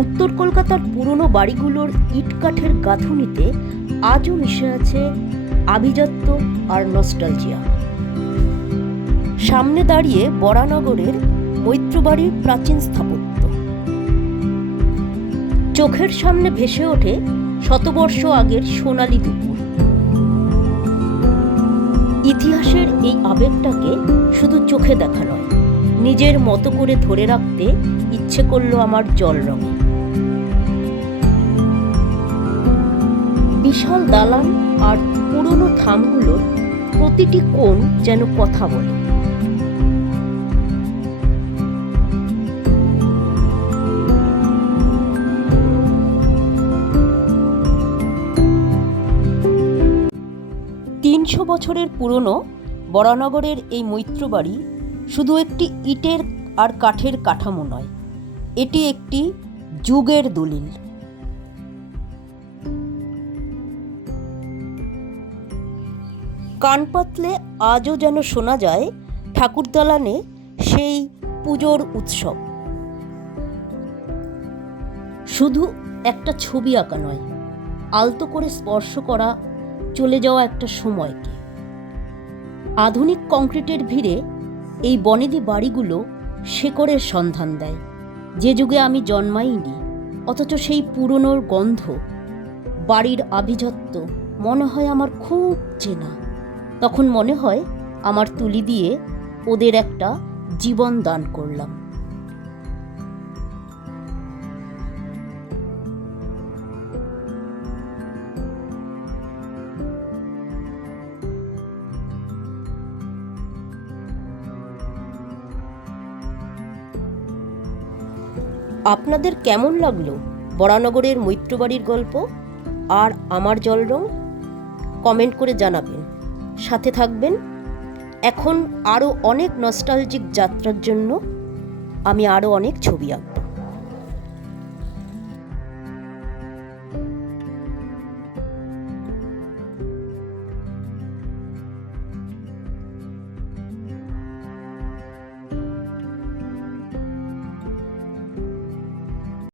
উত্তর কলকাতার পুরনো বাড়িগুলোর ইটকাঠের গাঁথুনিতে আজও মিশে আছে আভিজাত্য আর নস্টালজিয়া। সামনে দাঁড়িয়ে বরানগরের মৈত্রবাড়ির প্রাচীন স্থাপত্য। চোখের সামনে ভেসে ওঠে শতবর্ষ আগের সোনালী দুপুর। ইতিহাসের এই আবেগটাকে শুধু চোখে দেখা নয়, নিজের মতো করে ধরে রাখতে ইচ্ছে করলো আমার জল রঙে। বিশাল দালান আর পুরনো থামগুলোর প্রতিটি কোণ যেন কথা বলে। তিনশো বছরের পুরনো বরানগরের এই মৈত্রবাড়ি শুধু একটি ইটের আর কাঠের কাঠামো নয়, এটি একটি যুগের দলিল। কান পাতলে আজও যেন শোনা যায় ঠাকুরদালানে সেই পুজোর উৎসব। শুধু একটা ছবি আঁকা নয়, আলতো করে স্পর্শ করা চলে যাওয়া একটা সময়কে। আধুনিক কংক্রিটের ভিড়ে এই বনেদি বাড়িগুলো শেকড়ের সন্ধান দেয়, যে যুগে আমি জন্মাইনি, অথচ সেই পুরনোর গন্ধ, বাড়ির আভিজাত্য মনে হয় আমার খুব চেনা। তখন মনে হয় আমার তুলি দিয়ে ওদের একটা জীবন দান করলাম। আপনাদের কেমন লাগলো বরানগরের মৈত্রবাড়ির গল্প আর আমার জল রং? কমেন্ট করে জানাবেন। সাথে থাকবেন। এখন আরও অনেক নস্টালজিক যাত্রার জন্য আমি আরও অনেক ছবি আঁকব।